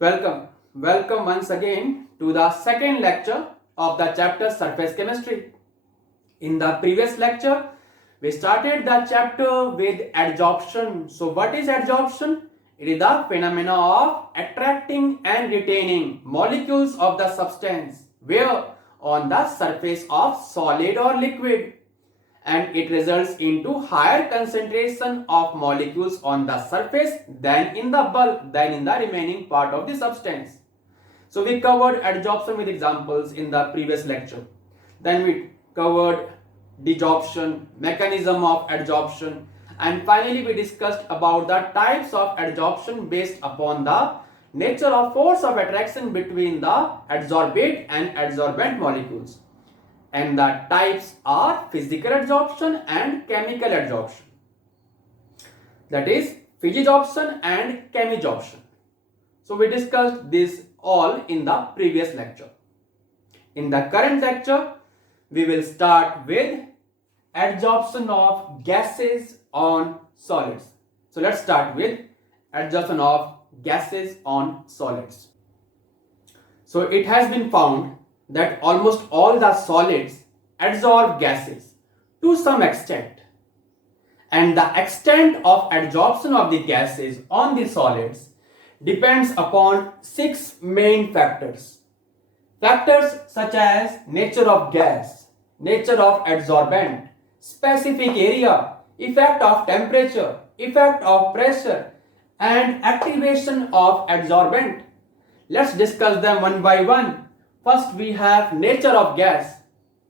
Welcome. Welcome once again to the second lecture of the chapter Surface Chemistry. In the previous lecture, we started the chapter with adsorption. So what is adsorption? It is the phenomena of attracting and retaining molecules of the substance where on the surface of solid or liquid, and it results into higher concentration of molecules on the surface than in the bulk, than in the remaining part of the substance. So we covered adsorption with examples in the previous lecture. Then we covered desorption, mechanism of adsorption, and finally we discussed about the types of adsorption based upon the nature of force of attraction between the adsorbate and adsorbent molecules. And the types are physical adsorption and chemical adsorption. That is physisorption and chemisorption. So we discussed this all in the previous lecture. In the current lecture, we will start with adsorption of gases on solids. So let's start with adsorption of gases on solids. So it has been found that almost all the solids adsorb gases to some extent, and the extent of adsorption of the gases on the solids depends upon six main factors. Factors such as nature of gas, nature of adsorbent, specific area, effect of temperature, effect of pressure, and activation of adsorbent. Let's discuss them one by one. First, we have nature of gas.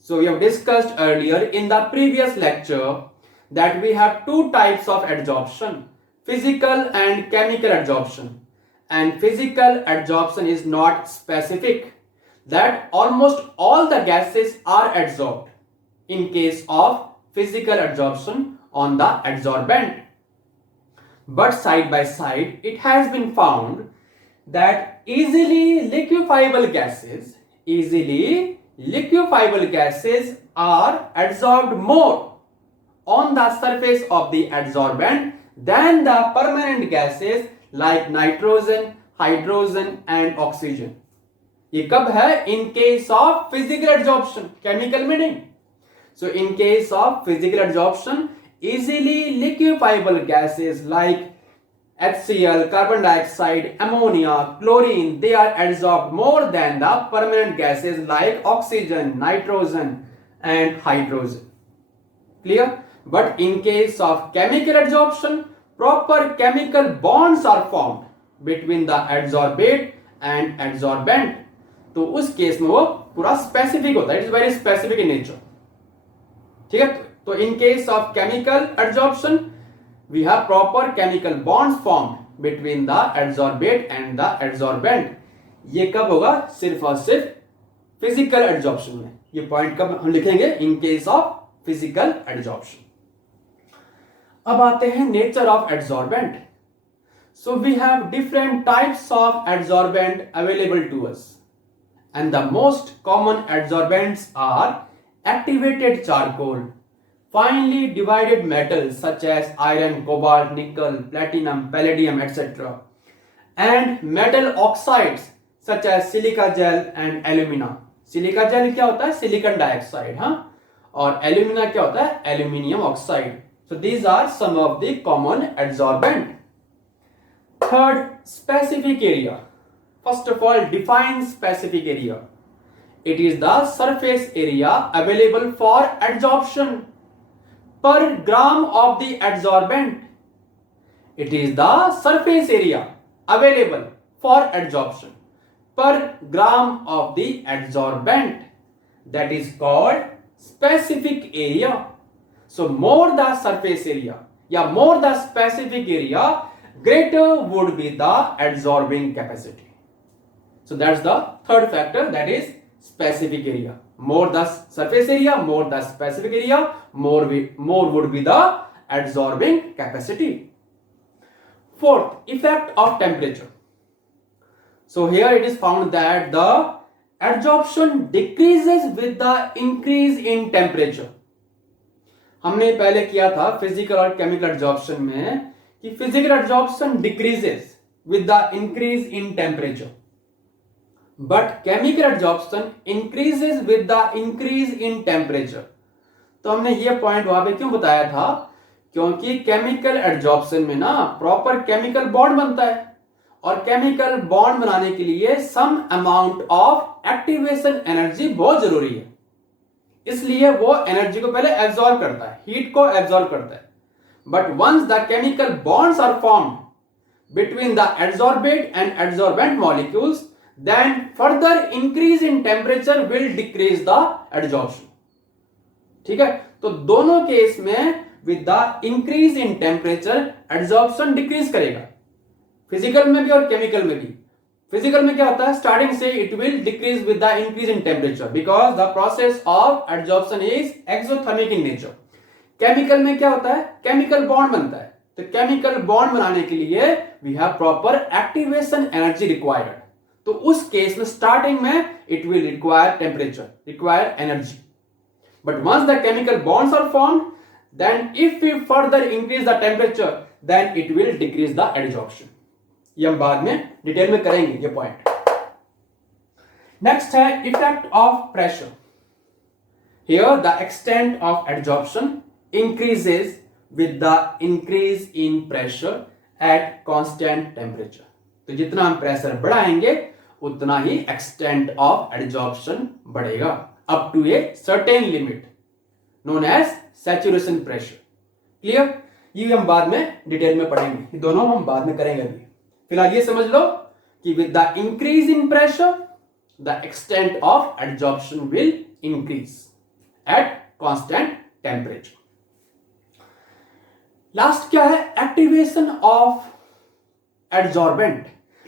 So we have discussed earlier in the previous lecture that we have two types of adsorption, physical and chemical adsorption. And physical adsorption is not specific, that almost all the gases are adsorbed in case of physical adsorption on the adsorbent. But side by side, it has been found that easily liquefiable gases are adsorbed more on the surface of the adsorbent than the permanent gases like nitrogen, hydrogen and oxygen. ये कब है? In case of physical adsorption, chemical में नहीं. So in case of physical adsorption, easily liquefiable gases like HCl, carbon dioxide, ammonia, chlorine, they are adsorbed more than the permanent gases like oxygen, nitrogen and hydrogen. Clear? But in case of chemical adsorption, proper chemical bonds are formed between the adsorbate and adsorbent. तो उस case में वो पूरा specific होता है, it is very specific in nature. ठीक है, तो in case of chemical adsorption we have proper chemical bonds formed between the adsorbate and the adsorbent. ये कब होगा? सिर्फ और सिर्फ फिजिकल एडसॉर्प्शन में. ये पॉइंट कब हम लिखेंगे? In case of physical adsorption. अब आते हैं nature of adsorbent. So we have different types of adsorbent available to us, and the most common adsorbents are activated charcoal, finely divided metals such as iron, cobalt, nickel, platinum, palladium, etc., and metal oxides such as silica gel and alumina. Silica gel क्या होता है? Silicon dioxide, हाँ, और alumina क्या होता है? Aluminium oxide. So these are some of the common adsorbent. Third, specific area. First of all, define specific area. It is the surface area available for adsorption per gram of the adsorbent. It is the surface area available for adsorption per gram of the adsorbent. That is called specific area. So more the surface area, more the specific area, greater would be the adsorbing capacity. So that's the third factor, that is specific area. More the surface area, more the specific area, more would be the adsorbing capacity. Fourth, effect of temperature. So here it is found that the adsorption decreases with the increase in temperature. हमने पहले किया था physical और chemical adsorption में कि physical adsorption decreases with the increase in temperature, but chemical adsorption increases with the increase in temperature. तो हमने ये पॉइंट वहां पे क्यों बताया था, क्योंकि केमिकल एडजॉर्प्शन में ना प्रॉपर केमिकल बॉन्ड बनता है, और केमिकल बॉन्ड बनाने के लिए some amount of activation energy बहुत जरूरी है, इसलिए वो एनर्जी को पहले एब्जॉर्ब करता है, हीट को एब्जॉर्ब करता है. But once the chemical bonds are formed between the adsorbate and adsorbent molecules, then further increase in temperature will decrease the adsorption. ठीक है, तो दोनों केस में with the increase in temperature adsorption decrease करेगा, physical में भी और chemical में भी. फिजिकल में क्या होता है, स्टार्टिंग से it will decrease with the increase in temperature because the process of adsorption is exothermic in nature. Chemical में क्या होता है, केमिकल बॉन्ड बनता है, तो केमिकल बॉन्ड बनाने के लिए we have proper activation energy required. तो उस केस में स्टार्टिंग में it will require temperature, require energy. But once the chemical bonds are formed, then if we further increase the temperature, then it will decrease the adsorption. ये हम बाद में detail में करेंगे ये पॉइंट. नेक्स्ट है effect of pressure. Here the extent of adsorption increases with the increase in pressure at constant temperature. तो जितना हम प्रेशर बढ़ाएंगे उतना ही एक्सटेंट ऑफ एडजॉर्प्शन बढ़ेगा up to a certain limit known as saturation pressure. Clear, ये हम बाद में डिटेल में पढ़ेंगे, ये दोनों हम बाद में करेंगे. अभी फिलहाल ये समझ लो कि with the increase in pressure the extent of adsorption will increase at constant temperature. Last क्या है, activation of adsorbent.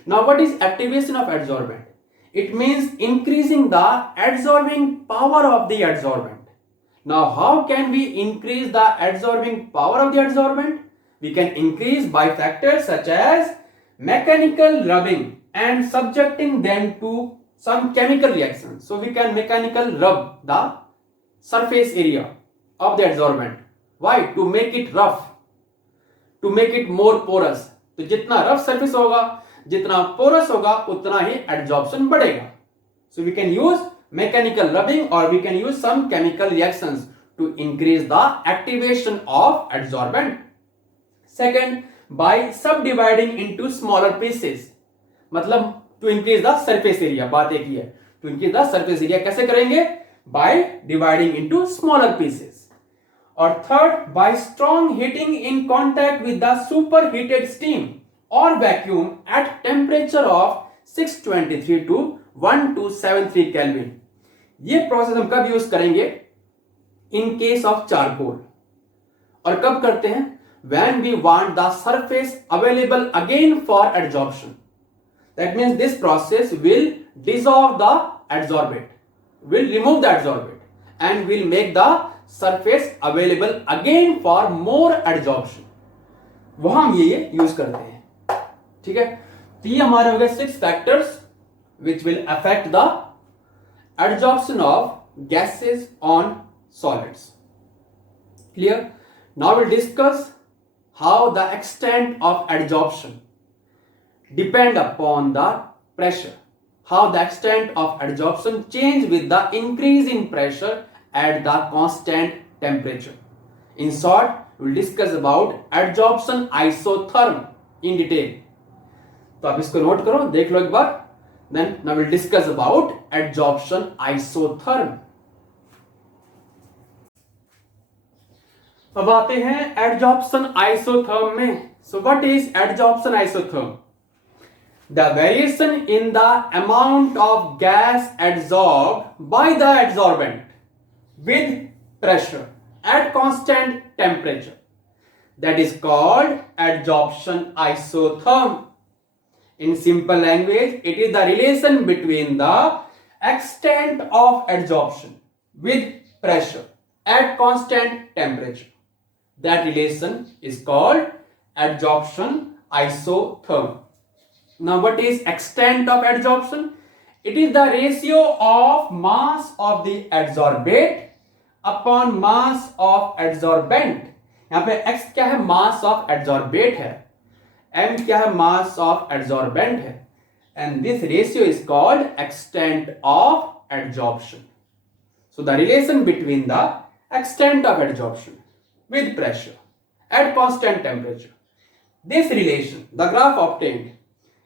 Now what is activation of adsorbent? It means increasing the adsorbing power of the adsorbent. Now how can we increase the adsorbing power of the adsorbent? We can increase by factors such as mechanical rubbing and subjecting them to some chemical reaction. So we can mechanical rub the surface area of the adsorbent. Why? To make it rough, to make it more porous. तो जितना rough surface होगा, जितना porous होगा, उतना ही adsorption बढ़ेगा. So we can use mechanical rubbing or we can use some chemical reactions to increase the activation of adsorbent. Second, by subdividing into smaller pieces. मतलब to increase the surface area. बात एक ही है, to increase the surface area कैसे करेंगे? By dividing into smaller pieces. और third, by strong heating in contact with the superheated steam or vacuum at temperature of 623 to 1273 Kelvin. ये process हम कब use करेंगे? In case of charcoal. और कब करते हैं? When we want the surface available again for adsorption. That means this process will dissolve the adsorbate, will remove the adsorbate, and will make the surface available again for more adsorption. वह हम ये use करते हैं. ठीक है, तो ये हमारे हो गए 6 factors which will affect the adsorption of gases on solids. Clear? Now we'll discuss how the extent of adsorption depend upon the pressure. How the extent of adsorption change with the increase in pressure at the constant temperature. In short, we will discuss about adsorption isotherm in detail. तो आप इसको note करो, देख लो एक बार. Then now we will discuss about adsorption isotherm. अब आते हैं adsorption isotherm में. So what is adsorption isotherm? The variation in the amount of gas adsorbed by the adsorbent with pressure at constant temperature. That is called adsorption isotherm. In simple language, it is the relation between the extent of adsorption with pressure at constant temperature. That relation is called adsorption isotherm. Now what is extent of adsorption? It is the ratio of mass of the adsorbate upon mass of adsorbent. यहाँ पे x क्या है? Mass of adsorbate है. m क्या है, mass of adsorbent है, and this ratio is called extent of adsorption. So the relation between the extent of adsorption with pressure at constant temperature, this relation, the graph obtained,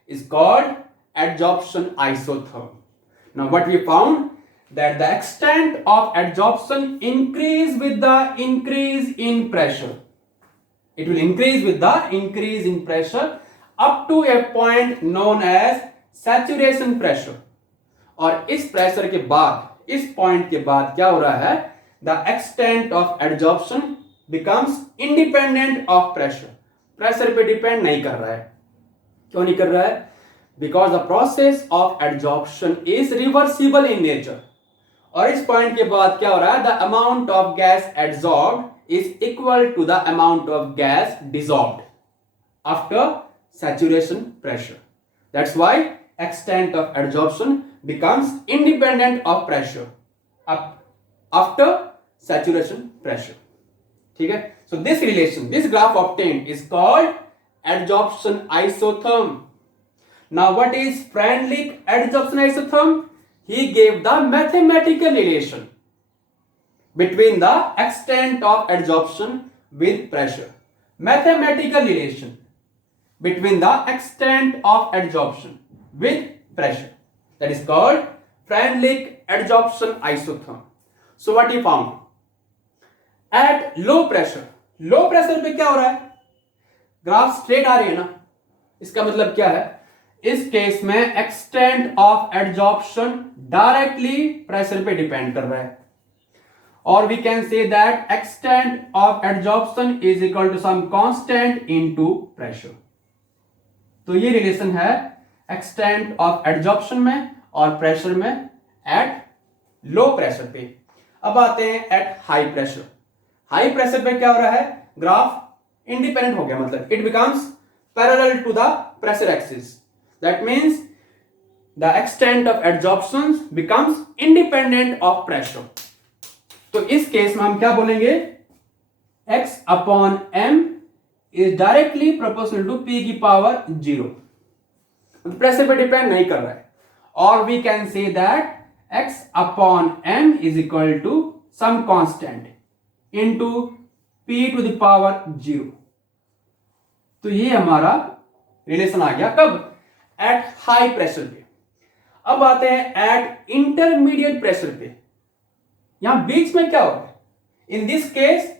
is called adsorption isotherm. Now what we found, that the extent of adsorption increase with the increase in pressure. It will increase with the increase in pressure up to a point known as saturation pressure. और इस pressure के बाद, इस point के बाद क्या हो रहा है, the extent of adsorption becomes independent of pressure. Pressure पे डिपेंड नहीं कर रहा है. क्यों नहीं कर रहा है? Because the process of adsorption is reversible in nature. और इस पॉइंट के बाद क्या हो रहा है, the amount of gas adsorbed is equal to the amount of gas dissolved after saturation pressure. That's why extent of adsorption becomes independent of pressure after saturation pressure. ठीक है? So this relation, this graph obtained is called adsorption isotherm. Now what is Freundlich adsorption isotherm? He gave the mathematical relation between the extent of adsorption with pressure. Mathematical relation between the extent of adsorption with pressure, that is called Freundlich adsorption isotherm. So what he found, at low pressure पे क्या हो रहा है, graph straight आ रही है ना, इसका मतलब क्या है, इस केस में extent of adsorption directly pressure पे डिपेंड कर रहा है. और we can say that extent of adsorption is equal to some constant into pressure. तो ये रिलेशन है एक्सटेंट ऑफ एडजॉर्प्शन में और प्रेशर में एट लो प्रेशर पे. अब आते हैं at high pressure. High pressure पे क्या हो रहा है, ग्राफ इंडिपेंडेंट हो गया, मतलब it becomes parallel to the pressure axis. That means the extent of adsorption becomes independent of pressure. तो इस केस में हम क्या बोलेंगे, x upon m is directly proportional to p की पावर 0. प्रेशर पे डिपेंड नहीं कर रहा है. और we can say that x upon m is equal to some constant into p to the power 0. तो ये हमारा रिलेशन आ गया कब, एट हाई प्रेशर पे. अब आते हैं एट इंटरमीडिएट प्रेशर पे. यहां बीच में क्या होगा, in this case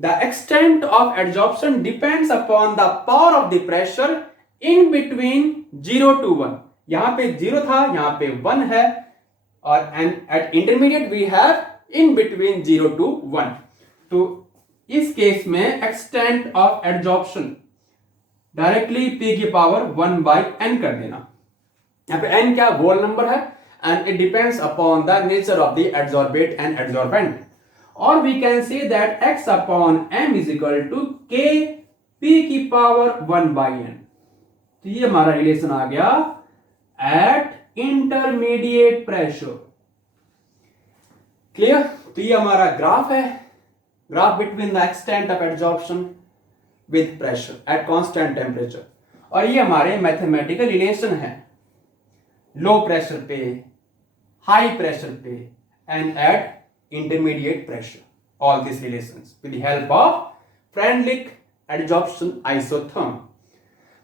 the extent of adsorption depends upon the power of the pressure in between 0 to 1. यहां पे 0 था, यहां पे 1 है, और at intermediate we have in between 0 to 1. तो इस केस में extent of adsorption directly p की पावर 1 by n कर देना. यहां पे n क्या, whole number है, and it depends upon the nature of the adsorbate and adsorbent. Or we can say that x upon m is equal to k p की power 1 by n. तो ये हमारा रिलेशन आ गया eight intermediate pressure. Clear? तो ये हमारा graph है, graph between the extent of adsorption with pressure at constant temperature. और ये हमारे मैथमेटिकल रिलेशन है लो प्रेशर पे, हाई प्रेशर पे, and at intermediate pressure. All these relations with the help of Freundlich adsorption isotherm.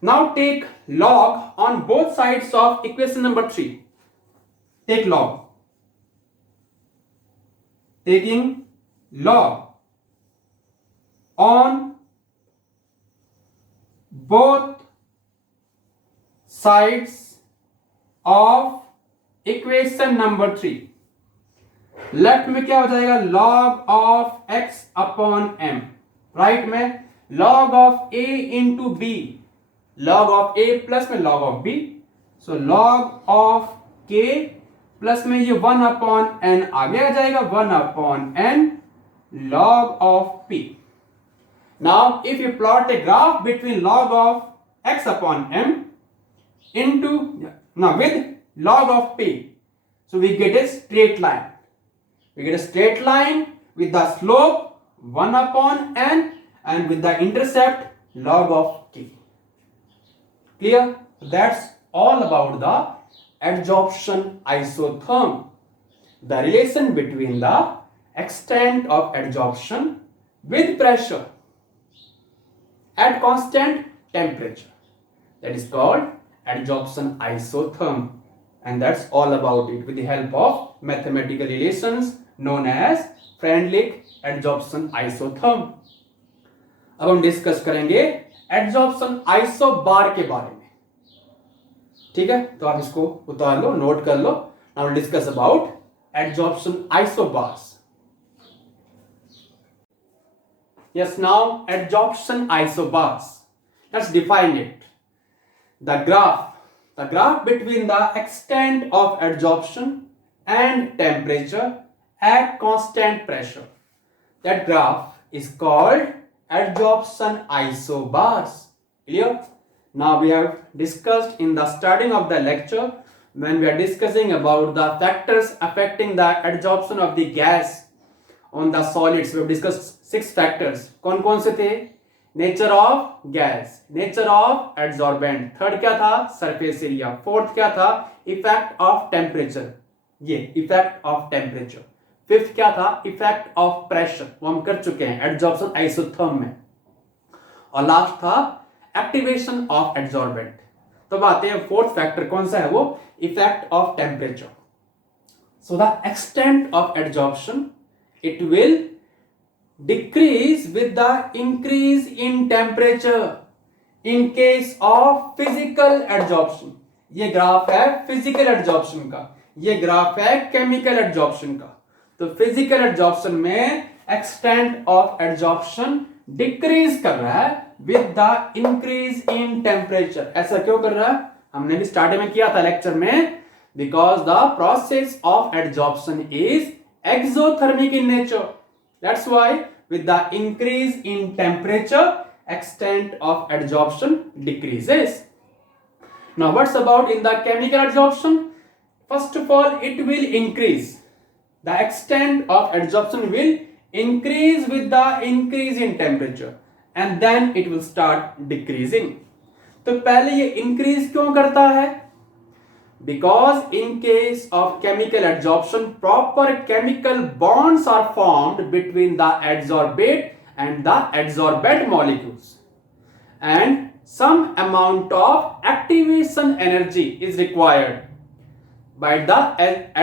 Now take log on both sides of equation number 3. Take log. Taking log on both sides of equation number 3. Left में क्या हो जाएगा, log of x upon m. Right में log of a into b, log of a plus में log of b. So log of k plus में ये 1 upon n आगे आ जाएगा, 1 upon n log of p. Now if you plot a graph between log of x upon m into now with log of p, so we get a straight line. We get a straight line with the slope 1 upon n and with the intercept log of k. Clear? That's all about the adsorption isotherm. The relation between the extent of adsorption with pressure at constant temperature. That is called adsorption isotherm. And that's all about it with the help of mathematical relations known as Freundlich adsorption isotherm. अब हम discuss करेंगे adsorption isobar के बारे में. ठीक है, तो आप इसको उतार लो, नोट कर लो. Now will discuss about adsorption isobars. Yes, now adsorption isobars. Let's define it. The graph between the extent of adsorption and temperature at constant pressure. That graph is called adsorption isobars. Clear? Now we have discussed in the starting of the lecture when we are discussing about the factors affecting the adsorption of the gas on the solids. We have discussed 6 factors. कौन कौन से थे? Nature of gas, nature of adsorbent, third क्या था? Surface area, fourth क्या था? Effect of temperature, ये effect of temperature, fifth क्या था? इफेक्ट ऑफ प्रेशर, वो हम कर चुके हैं एडसॉर्प्शन आइसोथर्म में, और लास्ट था एक्टिवेशन ऑफ एडसॉर्बेंट. तो आते हैं फोर्थ फैक्टर, कौन सा है वो? Effect of temperature. So the extent of adsorption, it will decrease with the increase in temperature in case of physical adsorption. ये ग्राफ है फिजिकल एडजॉर्प्शन का, ये ग्राफ है केमिकल एडजॉर्प्शन का. तो फिजिकल एडजॉर्प्शन में एक्सटेंट ऑफ एडजॉर्प्शन डिक्रीज कर रहा है with the increase in temperature. ऐसा क्यों कर रहा है? हमने भी स्टार्टिंग में किया था लेक्चर में. Because the process of adsorption is exothermic in nature. That's why with the increase in temperature, extent of adsorption decreases. Now what's about in the chemical adsorption? First of all, it will increase. The extent of adsorption will increase with the increase in temperature, and then it will start decreasing. तो पहले ये increase क्यों करता है? Because in case of chemical adsorption, proper chemical bonds are formed between the adsorbate and the adsorbate molecules, and some amount of activation energy is required by the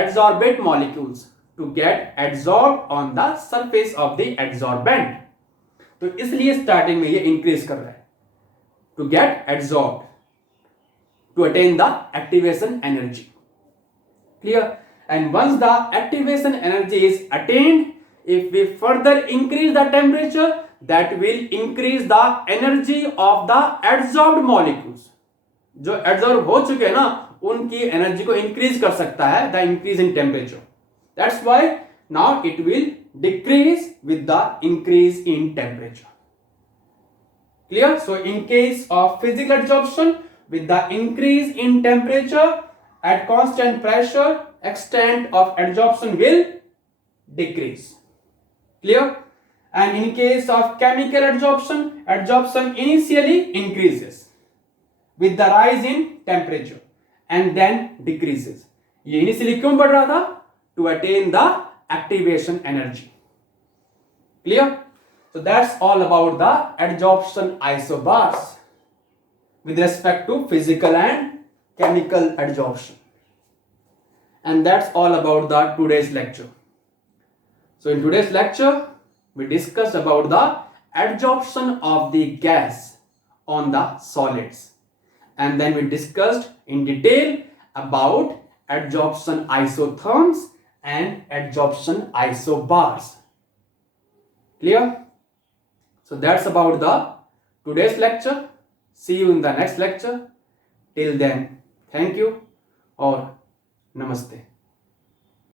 adsorbate molecules to get adsorbed on the surface of the adsorbent. तो इसलिए starting में ये increase कर रहा है to get adsorbed, to attain the activation energy. Clear? And once the activation energy is attained, if we further increase the temperature, that will increase the energy of the adsorbed molecules. जो adsorb हो चुके हैं ना, उनकी energy को increase कर सकता है the increase in temperature. That's why now it will decrease with the increase in temperature. Clear? So in case of physical adsorption, with the increase in temperature at constant pressure, extent of adsorption will decrease. Clear? And in case of chemical adsorption, adsorption initially increases with the rise in temperature and then decreases. ये initially क्यों बढ़ रहा था? To attain the activation energy. Clear? So that's all about the adsorption isobars with respect to physical and chemical adsorption. And that's all about the today's lecture. So in today's lecture, we discussed about the adsorption of the gas on the solids. And then we discussed in detail about adsorption isotherms and adsorption isobars. Clear? So that's about the today's lecture. See you in the next lecture. Till then, thank you or namaste.